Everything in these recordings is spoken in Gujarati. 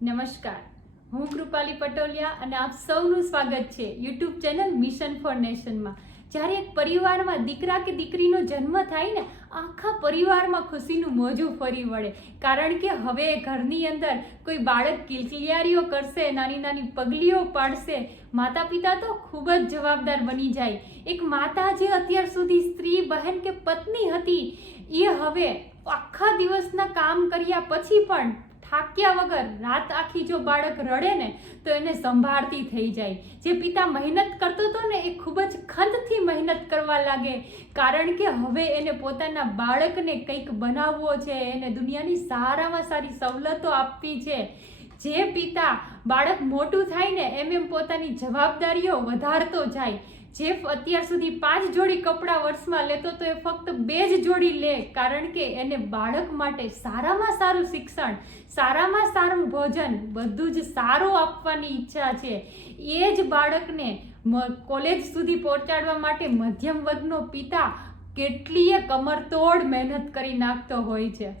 નમસ્કાર. હું કૃપાલી પટોલિયા અને આપ સૌનું સ્વાગત છે યુટ્યુબ ચેનલ મિશન ફોર નેશનમાં. જ્યારે એક પરિવારમાં દીકરા કે દીકરીનો જન્મ થાય ને, આખા પરિવારમાં ખુશીનું મોજું ફરી વળે. કારણ કે હવે ઘરની અંદર કોઈ બાળક કિલકિલિયારીઓ કરશે, નાની નાની પગલીઓ પાડશે માતા પિતા તો ખૂબ જ જવાબદાર બની જાય. એક માતા જે અત્યાર સુધી સ્ત્રી, બહેન કે પત્ની હતી, એ હવે આખા દિવસના કામ કર્યા પછી પણ થાક્યા વગર રાત આખી જો બાળક રડે ને, તો એને સંભાળતી થઈ જાય. જે પિતા મહેનત કરતો હતો ને, એ ખૂબ જ ખંતથી મહેનત કરવા લાગે. કારણ કે હવે એને પોતાના બાળકને કંઈક બનાવવો છે, એને દુનિયાની સારામાં સારી સવલતો આપવી છે. જે પિતા બાળક મોટું થાય ને, એમ એમ પોતાની જવાબદારીઓ વધારતો જાય. જે અત્યાર સુધી પાંચ જોડી કપડાં વર્ષમાં લેતો તો એ ફક્ત બે જ જોડી લે, કારણ કે એને બાળક માટે સારામાં સારું શિક્ષણ, સારામાં સારું ભોજન, બધું જ સારું આપવાની ઈચ્છા છે. એ જ બાળકને કોલેજ સુધી પહોંચાડવા માટે મધ્યમ વર્ગનો પિતા કેટલીય કમરતોડ મહેનત કરી નાખતો હોય છે.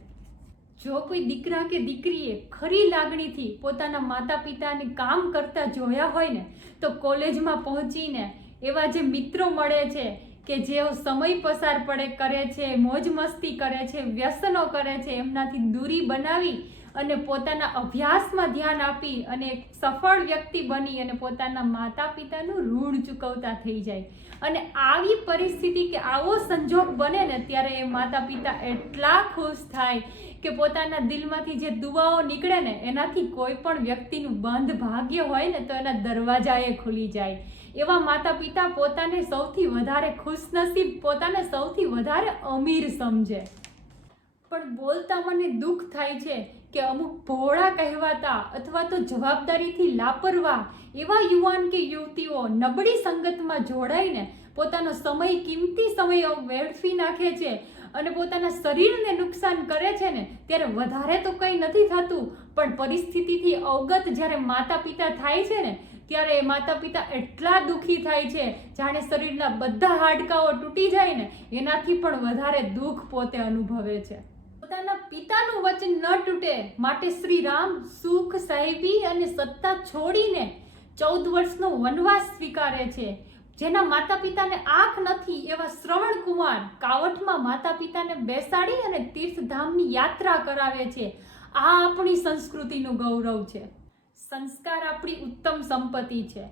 જો કોઈ દીકરા કે દીકરીએ ખરી લાગણીથી પોતાના માતા પિતાને કામ કરતા જોયા હોય ને, તો કોલેજમાં પહોંચીને એવા જે મિત્રો મળે છે કે જેઓ સમય પસાર પડે, કરે છે, મોજ મસ્તી કરે છે, વ્યસનો કરે છે, એમનાથી દૂરી બનાવી અને પોતાના અભ્યાસમાં ધ્યાન આપી અને એક સફળ વ્યક્તિ બની અને પોતાના માતા પિતાનું ઋણ ચૂકવતા થઈ જાય. અને આવી પરિસ્થિતિ કે આવો સંજોગ બને ને ત્યારે એ માતા પિતા એટલા ખુશ થાય કે પોતાના દિલમાંથી જે દુવાઓ નીકળે ને, એનાથી કોઈ પણ વ્યક્તિનું બંધ ભાગ્ય હોય ને તો એના દરવાજાએ ખુલી જાય. એવા માતા પિતા પોતાને સૌથી વધારે ખુશનસીબ, પોતાને સૌથી વધારે અમીર સમજે. પણ બોલતા મને દુઃખ થાય છે કે અમુક ભોળા કહેવાતા અથવા તો જવાબદારીથી લાપરવા એવા યુવાન કે યુવતીઓ નબળી સંગતમાં જોડાઈને પોતાનો સમય કિંમતી સમય વેડફી નાખે છે અને પોતાના શરીરને નુકસાન કરે છે ને, ત્યારે વધારે તો કંઈ નથી થતું. પણ પરિસ્થિતિથી અવગત જ્યારે માતા પિતા થાય છે ને, ત્યારે એ માતા પિતા એટલા દુઃખી થાય છે. જાણે શરીરના બધા હાડકાઓ તૂટી જાય ને, એનાથી પણ વધારે દુઃખ પોતે અનુભવે છે. પોતાના પિતાનું વચન ન તૂટે માટે શ્રી રામ સુખ સાહેબી અને સત્તા છોડીને ચૌદ વર્ષનો વનવાસ સ્વીકારે છે. જેના માતા પિતાને આંખ નથી એવા શ્રવણ કુમાર કાવઠમાં માતા પિતાને બેસાડી અને તીર્થધામની યાત્રા કરાવે છે. આ આપણી સંસ્કૃતિનું ગૌરવ છે. સંસ્કાર આપણી ઉત્તમ સંપત્તિ છે.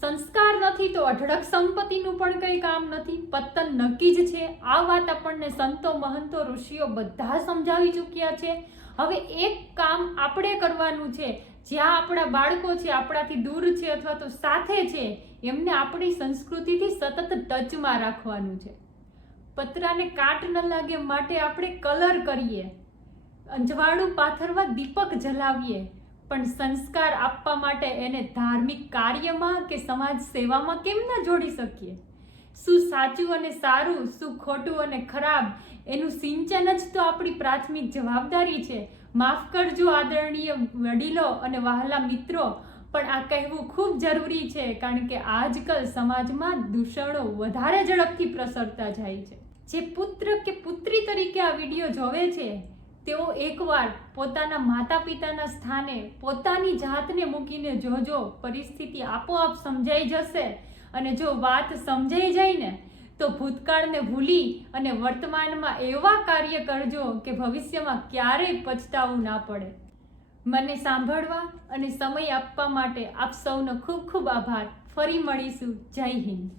સંસ્કાર નથી તો અઢળક સંપત્તિનું પણ કંઈ કામ નથી. પતન નક્કી જ છે. આ વાત આપણને સંતો મહંતો ઋષિઓ બધા સમજાવી ચૂક્યા છે. હવે એક કામ આપણે કરવાનું છે. જ્યાં આપણા બાળકો છે, આપણાથી દૂર છે અથવા તો સાથે છે, એમને આપણી સંસ્કૃતિથી સતત ટચમાં રાખવાનું છે. પતરાને કાટ ન લાગે માટે આપણે કલર કરીએ. અંજવાળું પાથરવા દીપક જલાવીએ. પણ સંસ્કાર આપવા માટે એને ધાર્મિક કાર્યમાં કે સમાજ સેવામાં કેમ ન જોડી શકીએ? શું સાચું અને સારું, શું ખોટું અને ખરાબ એનું સિંચન જ તો આપણી પ્રાથમિક જવાબદારી છે. માફ કરજો આદરણીય વડીલો અને વહાલા મિત્રો, પણ આ કહેવું ખૂબ જરૂરી છે કારણ કે આજકાલ સમાજમાં દૂષણો વધારે ઝડપથી પ્રસરતા જાય છે. જે પુત્ર કે પુત્રી તરીકે આ વીડિયો જોવે છે, તેઓ એકવાર પોતાના માતા પિતાના સ્થાને પોતાની જાતને મૂકીને જોજો, પરિસ્થિતિ આપોઆપ સમજાઈ જશે અને જો વાત સમજાઈ જાય ને તો ભૂતકાળને ભૂલી અને વર્તમાનમાં એવા કાર્ય કરજો કે ભવિષ્યમાં ક્યારેય પછતાવું ના પડે. મને સાંભળવા અને સમય આપવા માટે આપ સૌનો ખૂબ ખૂબ આભાર. ફરી મળીશું. જય હિન્દ.